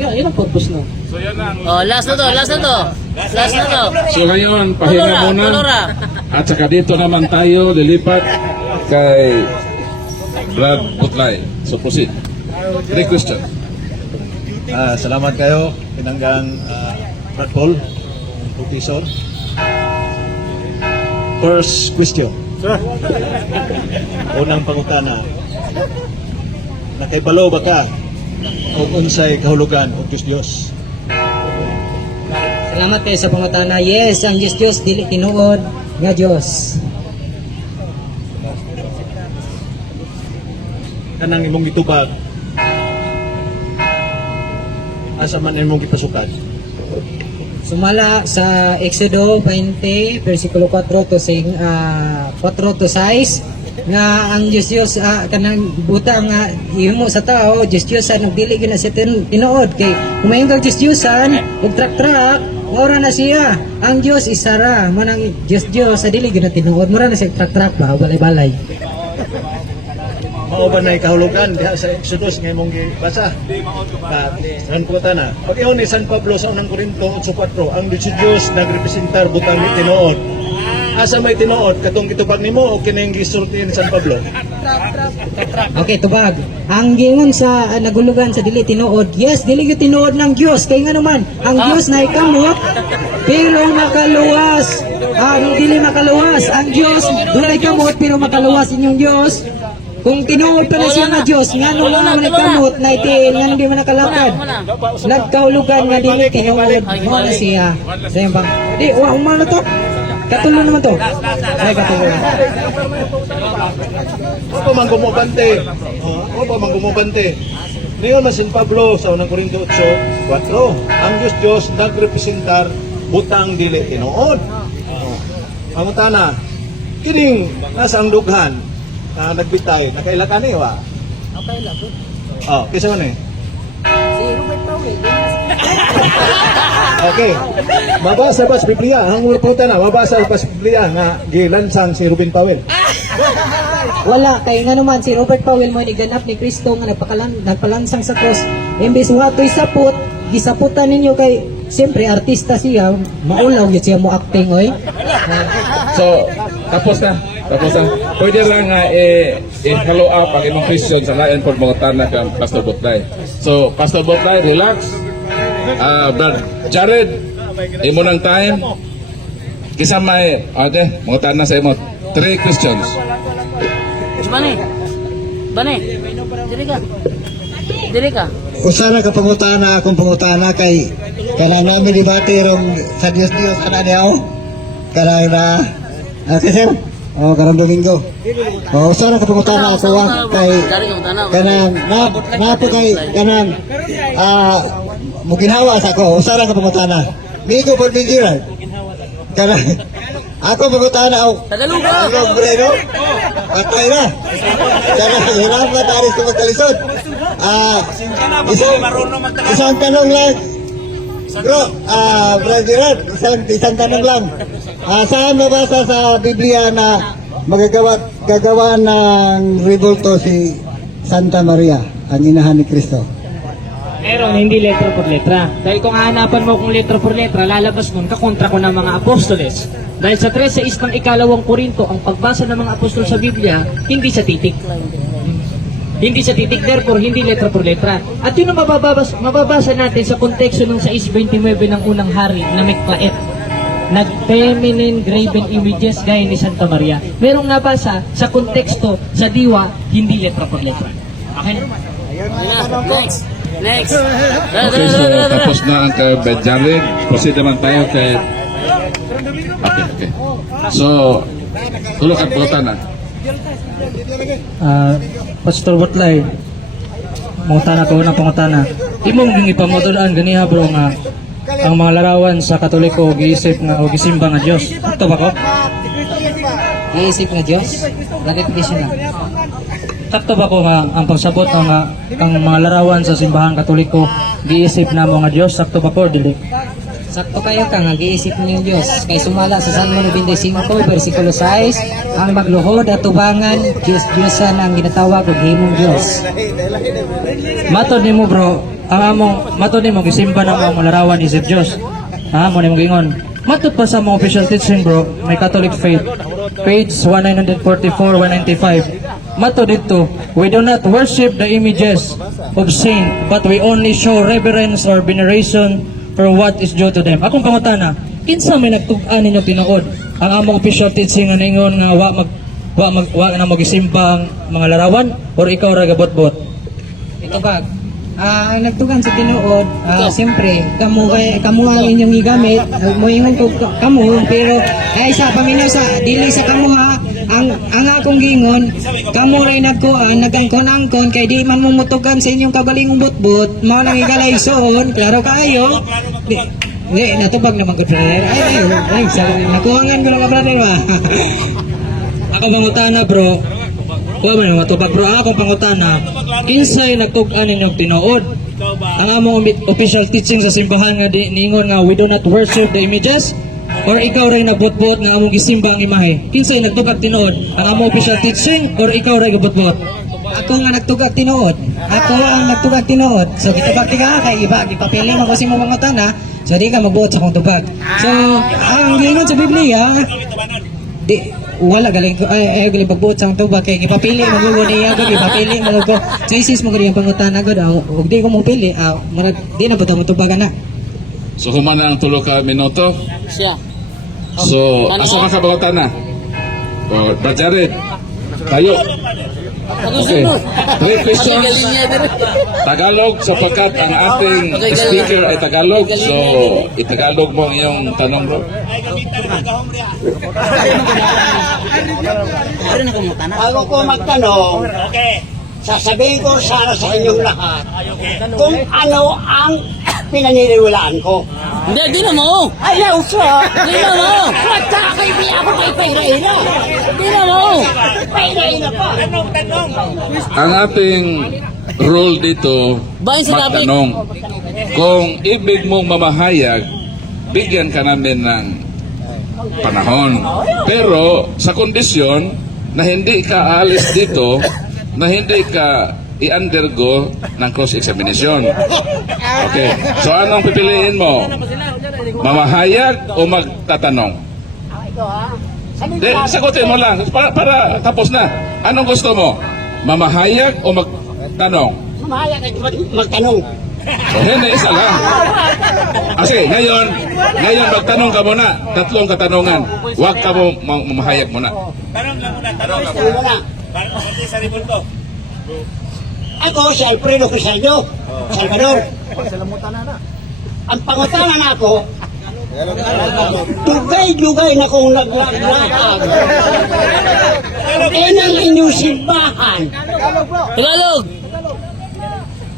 Yun ang purpose no. Oh, last na to. Last na to. So ngayon, pahinga muna. Tulora. At saka dito naman tayo lilipat kay Brad Butlay. So proceed. 3 questions. Salamat kayo, pinanggang Brad Paul, Professor. First question. Unang pangutana. Nakaibalo ba ka o unsay kahulugan o Diyos? Salamat kayo sa pangutana. Yes, ang Diyos dili tinuod nga Diyos. Kanang imong gitubag, asa man imong gipasukan? Sumala sa Exodo 20, versikulo 4 to 6 nga ang Diyos kanang butang nga ihimo sa tao Diyos ang dili gyud na sa tinuod kay kumayon kag Diyos-Diyosan ug trak-trak ora na siya ang Diyos isara manang Diyos sa dili gyud na tinuod mura na siya trak-trak ba balay-balay. Mao ba na kahulugan diha sa Exodus nga imong gibasa? San pangutana. Pag-iyon ni San Pablo sa unang Korinto 8:4, ang Diyos nagrepresentar butang ni tinuod. Asa may tinuod katong gitubag nimo o kining gisulti ni San Pablo? Okay, tubag. Ang gingon sa nagulugan sa dili tinuod, yes, dili gyud tinuod ng Dios kay nga naman ang Dios na ikamot pero makaluwas. Dili makaluwas. Ang Dios dunay kamot pero makaluwas inyong Dios. Kung tinuod pa na siya nga Diyos, nga nung mga manikamot na itiin, nga hindi man nakalakad. Nagkaulugan nga dili tinuod, mo na siya. Sa yung bang, di, umano to. Katulo naman to. Ay, katulo. O pa man gumubante? O pa man gumubante? Ngayon na San Pablo sa unang Korinto 8:4, ang Diyos nagrepresentar butang dili tinuod. Pangutana, kining nasa ang dughan, nagbitay, nakailakan eh, wa? Nakailakan. Kisa man eh? Si Robert Powell. Okay. Mabasa ba sa Biblia? Ang puta na, mabasa ba sa Biblia nga gilansang si Ruben Powell? Wala, kay nga naman si Robert Powell mo niganap ni Kristo nga nagpalansang sa cross. Imbis wato'y sapot, gisaputan ninyo kay siyempre artista siya, maulaw yun siya mo acting oy. So, tapos na. Pwede lang nga i-follow up ang imong question sa lain po mga tanak ng Pastor Butlay. So, Pastor Butlay, relax. Brad Jared, imo ng time. Kisa may, okay, mga tanak sa imo. 3 questions. Bane. Dili ka. Usara ka pangutana akong pangutana kay kanang namin debate rong sa Dios ana niyaw kanang na kasi karang Domingo usara ka pangutana ako kay kanang napo kay kanang muginhawa sa ko usara ka pangutana Migo Pagbigiran kanang Ako pangutana ako. Tagalog ba? Tagalog bre no? Patay na. Sana hirap na tayo sa magkalisod. Isang tanong lang. Bro, Brad Gerard, isang tanong lang. Saan nabasa sa Biblia na gagawa ng rebulto si Santa Maria, ang inahan ni Kristo? Meron, hindi letra por letra. Dahil kung hahanapan mo kung letra por letra, lalabas nun kakontra ko ng mga apostoles. Dahil sa 13:6 ng ikalawang Korinto, ang pagbasa ng mga apostol sa Biblia, hindi sa titik. Hindi sa titik, therefore hindi letra por letra. At yun ang mababasa natin sa konteksto ng 6:29 ng unang hari na Mektaet. Nag-feminine graven images gaya ni Santa Maria. Merong nabasa sa konteksto sa diwa, hindi letra por letra. Okay? Next. Okay, so tapos na ang kay Benjamin. Proceed naman tayo kay... Okay. So, tulukan po na. Pastor Butlay, mangutana ko na pangutana. Imong ging ipamotulaan ganiha bro nga ang mga larawan sa Katoliko giisip nga o gisimba nga Dios. Ato ba ko? Giisip nga Dios? Repetition lang. Sakto ba ko nga ang pagsabot nga ang mga larawan sa simbahan Katoliko giisip na mo nga Dios? Sakto ba ko dili? Sakto kayo ka nga giisip niyo Diyos kay sumala sa Salmo 95 versikulo 6 ang magluhod at tubangan Diyos-Diyosan ang ginatawag og himong Diyos. Matod nimo bro, ang among matod nimo gisimba na mo larawan isip Dios. Ha, mo nimo gingon. Matod pa sa mga official teaching bro, may Catholic faith. Page 1944, 195. Matod dito, we do not worship the images of saint, but we only show reverence or veneration for what is due to them. Akong pangutana, kinsa may nagtug-an ninyo tinuod? Ang among official teaching nga ningon nga wa na magisimba ang mga larawan or ikaw ra gabot-bot? Ito ba? Ang nagtugan sa tinuod, siyempre, kamu ang inyong igamit, moingon ko kamu, pero ay sa paminaw sa dili sa kamu ha, ang akong gingon, kamu ray nagangkon-angkon kay di man mumutugan sa inyong kabalingong butbut, mao nang igalayson, klaro kayo. Di, natubag naman ko brother. Ay, nakuhangan ko lang brother ba. Ako pangutana bro, kuha man matubag bro, akong pangutana, kinsay nagtug-an ninyong tinuod? Ang among official teaching sa simbahan nga ningon nga we do not worship the images or ikaw ray nabutbot nga among gisimba ang imahe? Kinsay nagtugag tinuod? Ang among official teaching or ikaw ray gabutbot? Ako nga nagtugag tinuod. Ako ang nagtugag tinuod. So gitubag ka kay iba gipapili mo kasi mo mga tana. So di ka magbuot sa kong tubag. So ang gingon sa Biblia, di wala galing ko ay galing pagbuot sa akong tubag kay gipapili mo gud niya gud gipapili mo ko. So isis mo gud yung pangutana gud ug di ko mo pili. Murag di na ba to tubagan na. So, humana ang tulo ka minuto. Siya. So, asa ka kabangutan na? O, Brad Jared, tayo. Okay. Three questions. Tagalog sapagkat ang ating speaker ay Tagalog. So, itagalog mo ang iyong tanong, bro. Bago ko magtanong, sasabihin ko sana sa inyong lahat kung ano ang pinaniniwalaan ko. Hindi na mo. Ayaw siya! Di na mo. Magkakaibi ako kay Payrayna! Di na mo. Payrayna pa! Ang ating rule dito, Bayan sinabi. magtanong. Kung ibig mong mamahayag, bigyan ka namin ng panahon. Pero sa kondisyon na hindi ka aalis dito, na hindi ka i-undergo ng cross-examination. Okay. So anong pipiliin mo? Mamahayag o magtatanong? Di, sagutin mo lang para tapos na. Anong gusto mo? Mamahayag o magtanong? Mamahayag ay magtanong. So, hindi, isa lang. Kasi ngayon magtanong ka muna. Tatlong katanungan. Huwag ka mo mamahayag muna. Ano na? Ako si Alfredo Crisaldo, Salvador. Ang pangutanan ako, dugay-dugay na kong naglakad. Inang inyong simbahan. Tagalog.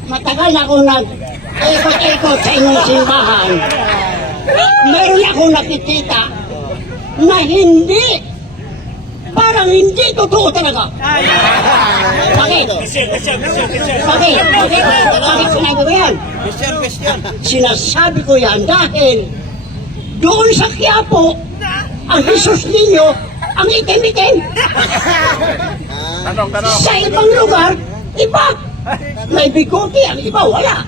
Matagal na akong nag-ikot-ikot sa inyong simbahan. Meron akong nakikita na hindi, parang hindi totoo talaga. Bakit? Bakit sinabi ko yan? Sinasabi ko yan dahil doon sa Quiapo, ang Jesus ninyo, ang itim-itim. Sa ibang lugar, iba. May bigote, ang iba wala.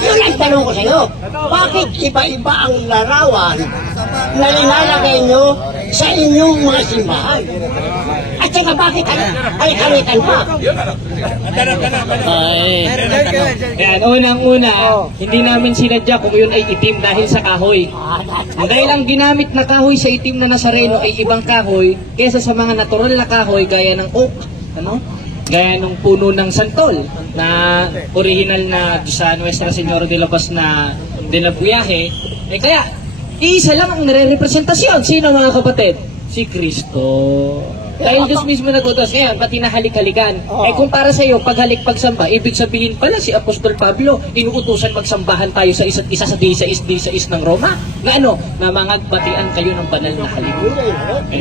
Yun ang tanong ko sa iyo. Bakit iba-iba ang larawan na linalagay nyo sa inyong mga simbahan? At saka bakit halik-halikan pa? Ay. Yan, unang-una, hindi namin sinadya kung yun ay itim dahil sa kahoy. Dahil ang ginamit na kahoy sa itim na Nazareno ay ibang kahoy kaysa sa mga natural na kahoy gaya ng oak, gaya ng puno ng santol na original na sa Nuestra Señora de la Paz na de la Buyahe. Kaya, iisa lang ang nire-representasyon. Sino mga kapatid? Si Kristo. Dahil Diyos mismo nagutos ngayon, pati na halik-halikan. Kung para sa iyo, paghalik pagsamba, ibig sabihin pala si Apostol Pablo, inuutusan magsambahan tayo sa isa't isa sa disais ng Roma. Na na mangagbatian kayo ng banal na halik.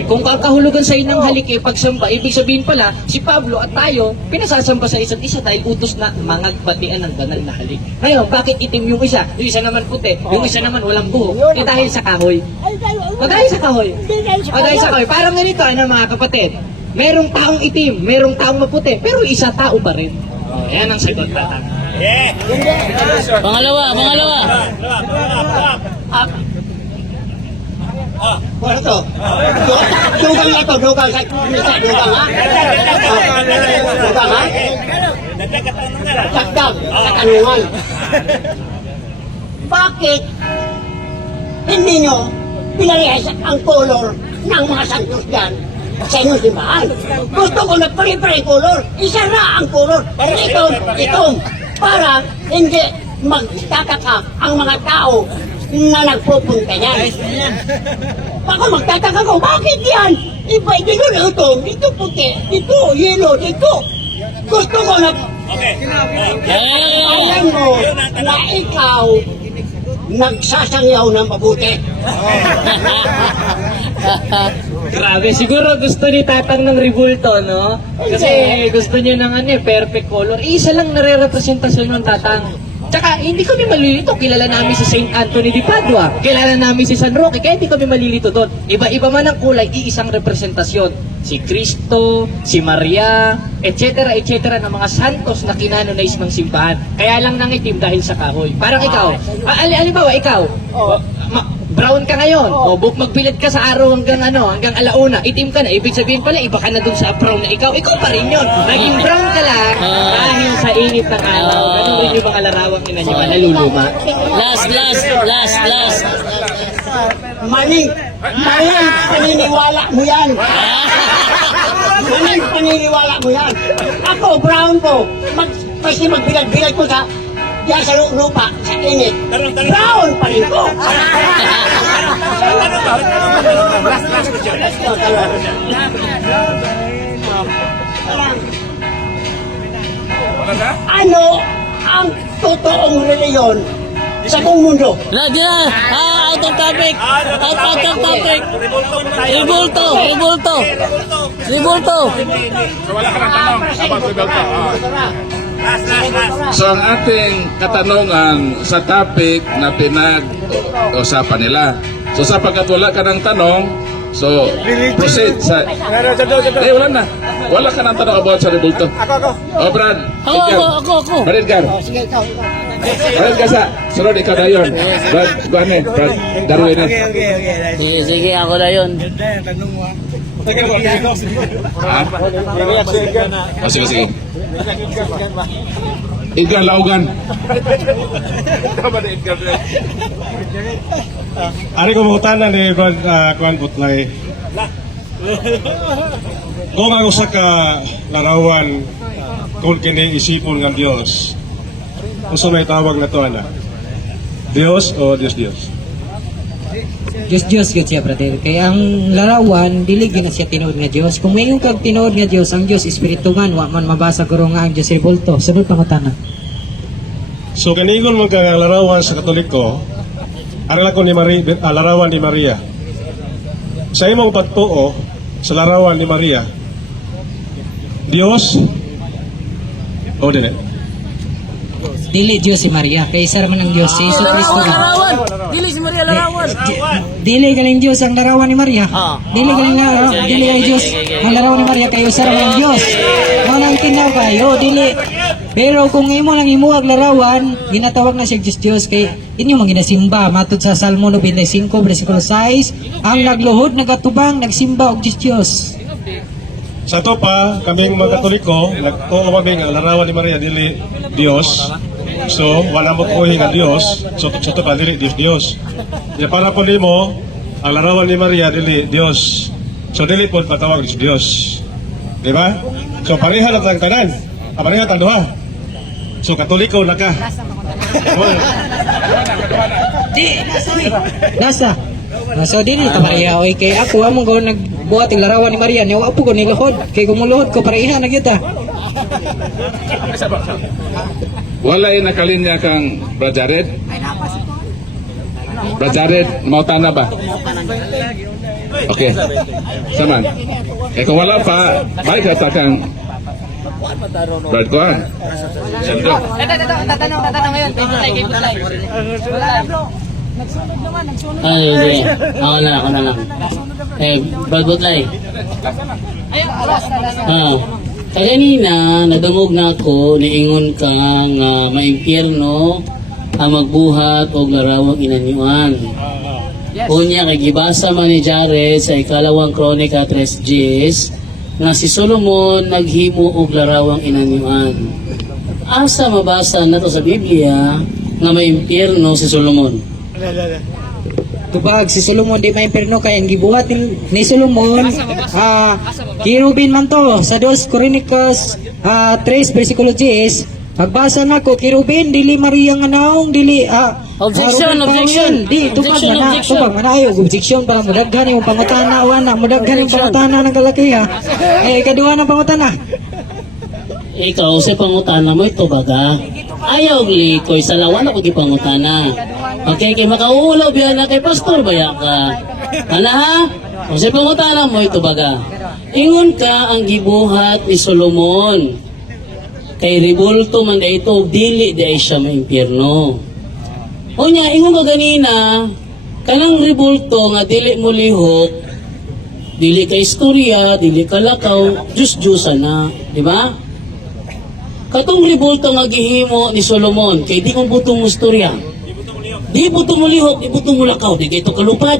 Kung kakahulugan sa inang halik pagsamba, ibig sabihin pala, si Pablo at tayo, pinasasamba sa isa't isa dahil utos na mangagbatian ng banal na halik. Ngayon, bakit itim yung isa? Yung isa naman puti, yung isa naman walang buhok. Dahil sa kahoy. Dahil sa kahoy. Dahil sa kahoy. Parang ganito, mga kapatid. Merong taong itim, merong taong maputi, pero isa tao pa rin. Yan ang sagot natin. Pangalawa. Ano to? Dugang na to, dugang ha? Dugang ha? Dagdag sa tanungan. Bakit hindi nyo pinarehas ang color ng mga santos dyan sa inyong simbahan? Gusto ko na pare-pare color. Isa na ang color. Itong para hindi magtataka ang mga tao na nagpupunta yan. Baka magtataka ko, bakit yan? Iba, ito puti, ito yellow, ito. Gusto ko na alam mo na ikaw nagsasangyaw ng mabuti. Grabe, siguro gusto ni Tatang ng Ribulto, no? Kasi gusto niya ng perfect color. Isa lang nare-representasyon ng Tatang. Tsaka, hindi kami malilito. Kilala namin si Saint Anthony de Padua. Kilala namin si San Roque. Kaya hindi kami malilito doon. Iba-iba man ang kulay, iisang representasyon. Si Cristo, si Maria, etc. ng mga santos na kinanonize ng simbahan. Kaya lang nangitim dahil sa kahoy. Parang ikaw. Halimbawa, ikaw. Brown ka ngayon. O magbilad ka sa araw hanggang alauna. Itim ka na. Ibig sabihin pala, iba ka na dun sa brown na ikaw. Ikaw pa rin yun. Naging brown ka lang dahil sa init ng araw. Ganun rin yung mga larawang inanima. Naluluma. Last. Maling paniniwala mo yan. Maling paniniwala mo yan. Ako, brown ko. Kasi magbilad-bilad ko sa diyan sa lupa, sa init. Brown pa rin ko. Ano ang totoong reliyon sa buong mundo? Out of topic. Ribulto. So ang ating katanungan sa topic na pinag-usapan nila. So sapagkat wala ka ng tanong, so proceed sa... wala na. Wala ka ng tanong about sa Ribulto. Ako. Brad. Ako. Brad Edgar. Brad Gasa. Sunod ikaw na yun. Brad Darwin. Sige, ako na yun. Sige. Edgar Laugan. Ari ko mutana ni Brad Kwan Putlay. Kung ang usa ka larawan kung kini isipon ng Dios. Usa may tawag na to ana. Dios o Dios? Diyos yun siya, brother. Kaya ang larawan, dili na siya tinuod nga Diyos. Kung may kag tinuod nga Diyos, ang Diyos espiritu man, wa man mabasa guro nga ang Diyos Ribulto. Sunod pangutana. So kanigon mo kang larawan sa Katoliko, aral ko ni larawan ni Maria. sa imong pagtuo sa larawan ni Maria, Dios o dili? Dili Diyos si Maria, kay isa man ang Diyos si Jesu Cristo na. Larawan! Dili si Maria larawan! Dili galing Diyos ang larawan ni Maria. Dili galing dili ay Diyos ang larawan ni Maria kayo sa ang Diyos. Wala nang tinaw kayo, dili. Pero kung imo lang imo ang larawan, ginatawag na siya Diyos kay inyo man ginasimba matud sa Salmo 95 bersikulo 6, ang nagluhod nagatubang nagsimba og Diyos. Sa to pa, kaming mga Katoliko, nagtuo kami nga ang larawan ni Maria dili Dios. So, wala mo kuhi nga Dios. So, sa to pa, dili Dios. Ya para po nimo, ang larawan ni Maria dili Dios. So, dili po patawag ni Dios. Di ba? So, pareha lang ang tanan. Pareha ang duha. So, Katoliko na ka. Di, nasa. So dili ta pareha oy kay ako among go nagbuhat ang larawan ni Maria niya apo ko niluhod kay kung muluhod ko pareha na gyud ta. Walay nakalinya kang Brad Jared? Brad Jared, mau tana ba? Okay. Saman. Kung wala pa, balik ka kang Brad Kuan. Tatanong ngayon, kay Butlay. Ay, hindi. Ako na lang. Brad Butlay. Kanina, nadungog na ako, niingon ka nga maimpyerno ang magbuhat o larawang inanyuan. Unya kay gibasa man ni Jared sa ikalawang Kronika 3:10 nga si Solomon naghimo og larawang inanyuan. Asa mabasa nato sa Biblia nga maimpyerno si Solomon? Tubag si Solomon di maimpyerno kay ang gibuhat ni Solomon kirubin man to sa 2 Kronikos 3 bersikulo 10. Pagbasa nako kirubin dili Maria nga naong dili Objection. di tubag na tubag na ayo objection para mudaghan yung pangutana wana mudaghan yung pangutana ng kalakiha ikaduha ng pangutana. Ikaw sa pangutana mo ito baga. Ayaw likoy sa lawan ako gipangutana. Okay, kay makaulaw biya na kay pastor baya ka. Ana ha? O sa pangutana mo ito baga. Ingon ka ang gibuhat ni Solomon. Kay ribulto man da ito, dili di ay siya maimpyerno. O niya, ingon ka ganina, kanang ribulto nga dili mo lihok, dili ka istorya, dili ka lakaw, Diyos-Diyosan na. Di ba? Katong ribulto nga gihimo ni Solomon, kay di mo butong mo istorya. Di butong mo lihok, di butong mo lakaw, di ka ito kalupad.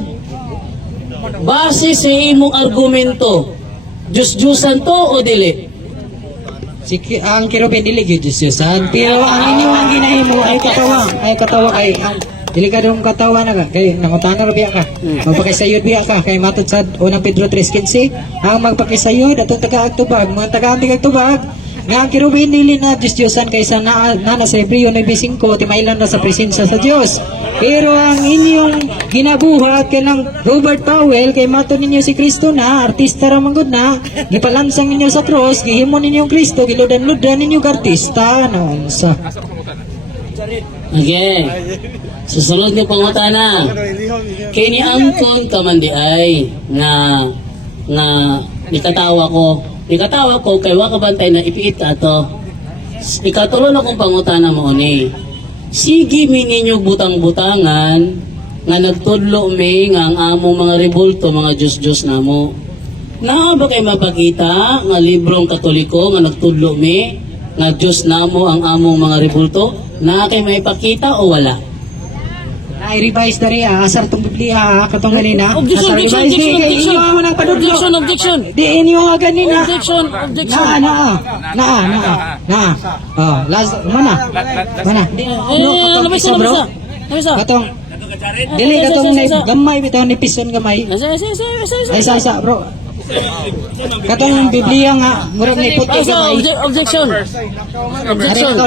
Base sa imong argumento, Diyos-Diyosan to o dili? Ang kirubin dili gyud Diyos-Diyosan pero ang inyong ginahimo ay katawa kay dili ka dong katawa na ka kay nangutana ra biya ka magpakisayod biya ka kay matod sa 1 Pedro 3:15 ang magpakisayod atong taga-agtubag mga taga-agtubag nga ang kirubin dili na Diyos-Diyosan kaysa na sa Hebreo 9:5 timailan na sa presensya sa Dios pero ang inyong ginabuhat kanang Robert Powell kay mato ninyo si Kristo na artista ra man gud na gipalansang ninyo sa cross gihimo ninyong Kristo giludan-ludan ninyo ka artista ano sa Okay. Susunod niyo pangutana. Kay ni angkon ka man di ay na nikatawa ko kay wa ka bantay na ipiit ka to. Ikatulon akong pangutana mo ni. Sige mi ninyo butang-butangan nga nagtudlo mi nga ang among mga rebulto mga Diyos-Diyos namo. Naa ba kay mapakita nga librong Katoliko nga nagtudlo mi nga Diyos namo ang among mga rebulto? Naa kay maipakita o wala? na-revise na rin asar tong Biblia katong ganina Objection. di inyo nga ganina Objection. last mana Labisa. katong dili katong gamay bitaw ni pison gamay ay sa bro katong Biblia nga murag ni puti gamay Objection.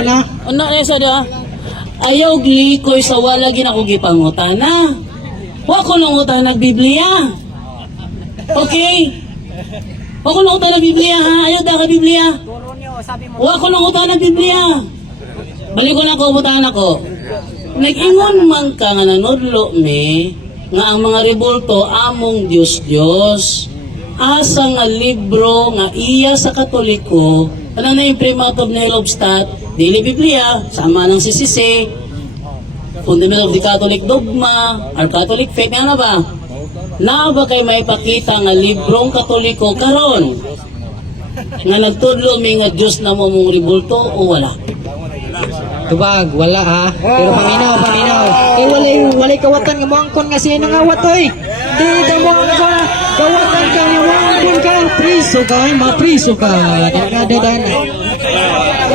na Ano esa dia? Ayaw gikoy sa wala ginako gipangutana. Wa ko nang utana Biblia. Okay? Wa ko nang utana Biblia ha. Ayaw da ka Biblia. Wa ko nang utana Biblia. Balik ko na ko utana ko. Nag-ingon man ka nga nanudlo mi nga ang mga rebulto among Dios. Asa nga libro nga iya sa Katoliko, ano na yung Primat of Nerobstat, Daily Biblia, sama ng CCC, Fundament of the Catholic Dogma, or Catholic Faith, nga na ba? Na ba kay may pakita nga librong Katoliko karon nga nagtudlo may nga Diyos na mo mong rebulto o wala? Tubag, wala ha. Pero paminaw. Walay kawatan nga mo angkon nga sino nga watoy. Di da mo ang kawatan ka nga mo angkon ka. Priso ka. Dagadadan.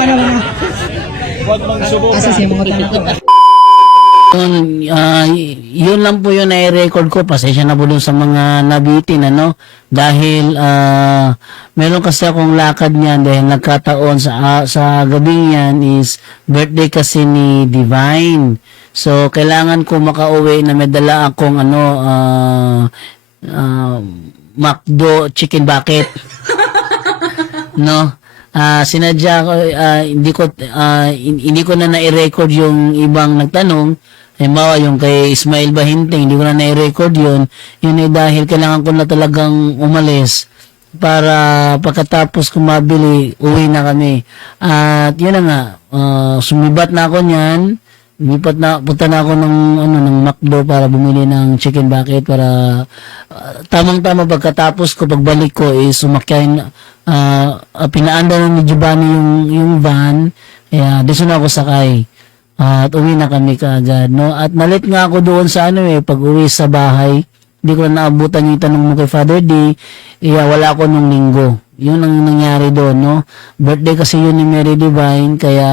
Ano na? Asa siya mga tanong. Yun lang po yun na i-record ko. Pasensya na po dun sa mga nabitin, ano? Dahil, meron kasi akong lakad niyan dahil nagkataon sa gabing yan is birthday kasi ni Divine. So, kailangan ko makauwi na may dala akong, McDo chicken bucket. No? Sinadya ko, hindi ko na na-record yung ibang nagtanong. Halimbawa, yung kay Ismail Bahinting, hindi ko na na-record yun. Yun ay dahil kailangan ko na talagang umalis para pagkatapos ko mabili, uwi na kami. At yun na nga, sumibat na ako niyan. Punta na ako ng McDo para bumili ng chicken bucket para tamang-tama pagkatapos ko, pagbalik ko is sumakyan, pinaanda na ni Giovanni yung van, kaya doon na ako sakay. At uwi na kami kaagad, no? At nalit nga ako doon sa pag uwi sa bahay, hindi ko na naabutan yung tanong mo kay Father D, wala ako nung linggo. Yun ang nangyari doon, no? Birthday kasi yun ni Mary Divine, kaya,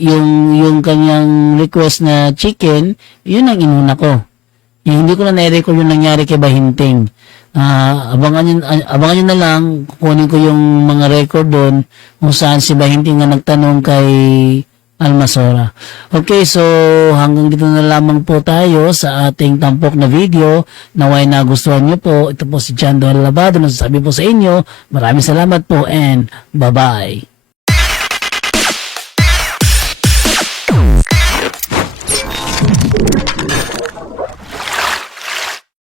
yung kanyang request na chicken, yun ang inuna ko. Hindi ko na na-record yung nangyari kay Bahinting. Abangan nyo na lang, kukunin ko yung mga record doon kung saan si Bahinting nga nagtanong kay Almasora. Okay, so hanggang dito na lamang po tayo sa ating tampok na video. Naway nagustuhan nyo po. Ito po si John Doyle Labado. Nasasabi po sa inyo, maraming salamat po and bye-bye.